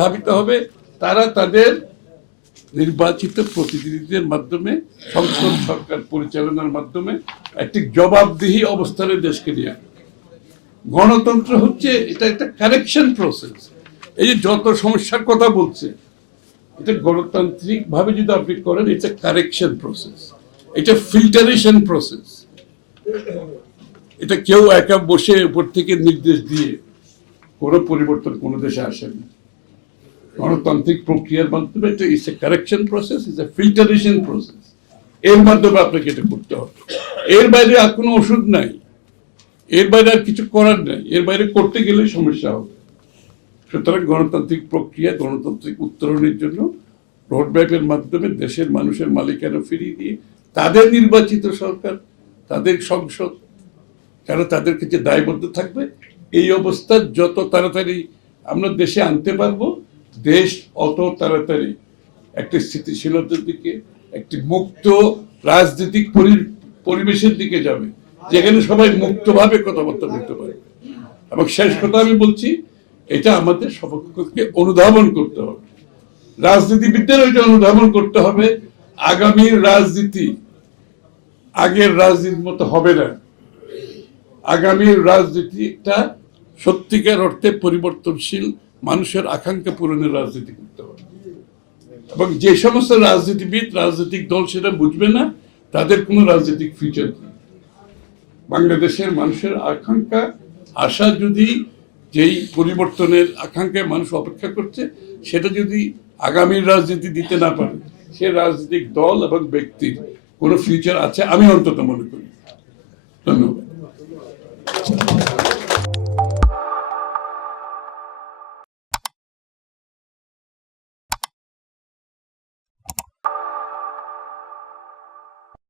ধাবিত হবে, তারা তাদের নির্বাচিত প্রতিনিধিদের মাধ্যমে সংসদ সরকার পরিচালনার মাধ্যমে একটি জবাবদিহি অবস্থানে দেশকে নিয়ে আসবে। গণতন্ত্র হচ্ছে এটা একটা কারেকশন প্রসেস। এই যে যত সমস্যার কথা বলছে, এটা গণতান্ত্রিক ভাবে যদি আপনি করেন, এটা কারেকশন প্রসেস, এটা ফিল্টারেশন প্রসেস। এটা কেউ একা বসে উপর থেকে নির্দেশ দিয়ে কোনো পরিবর্তন কোনো দেশে আসে না। গণতান্ত্রিক প্রক্রিয়ার মাধ্যমে এটা it's a correction process, it's a filtration process. এর মাধ্যমে আপনাকে এটা করতে হবে। এর বাইরে আর কোনো ওষুধ নাই, এর বাইরে আর কিছু করার নাই। এর বাইরে করতে গেলে সমস্যা হবে। সুতরাং গণতান্ত্রিক প্রক্রিয়া, গণতান্ত্রিক উত্তরণের জন্য রোডম্যাপের মাধ্যমে দেশের মানুষের মালিকানা ফিরিয়ে দিয়ে তাদের নির্বাচিত সরকার, তাদের সংসদ, যারা তাদের কাছে দায়বদ্ধ থাকবে, এই অবস্থা যত তাড়াতাড়ি আমরা দেশে আনতে পারবো, দেশ অত তাড়াতাড়ি একটি স্থিতিশীলতার দিকে, একটি মুক্ত রাজনৈতিক পরিবেশের দিকে যাবে, যেখানে সবাই মুক্তভাবে কথাবার্তা বলতে পারবে। এবং শেষ কথা আমি বলছি, এটা আমাদের সপক্ষকে অনুধাবন করতে হবে, রাজনীতিবিদদের এটা অনুধাবন করতে হবে। আগামীর রাজনীতি আগের রাজনীতির মতো হবে না। আগামীর রাজনীতি একটা সত্যিকার অর্থে পরিবর্তনশীল, মানুষের আকাঙ্ক্ষা পূরণের রাজনীতি করতে হবে। এবং যে সমস্ত রাজনীতিবিদ, রাজনৈতিক দল সেটা বুঝবে না, তাদের কোনো রাজনৈতিক ফিউচার নেই। বাংলাদেশের মানুষের আকাঙ্ক্ষা, আশা, যদি যেই পরিবর্তনের আকাঙ্ক্ষায় মানুষ অপেক্ষা করছে, সেটা যদি আগামীর রাজনীতি দিতে না পারে, সে রাজনৈতিক দল এবং ব্যক্তির কোনো ফিউচার আছে আমি অন্তত মনে করি। ধন্যবাদ।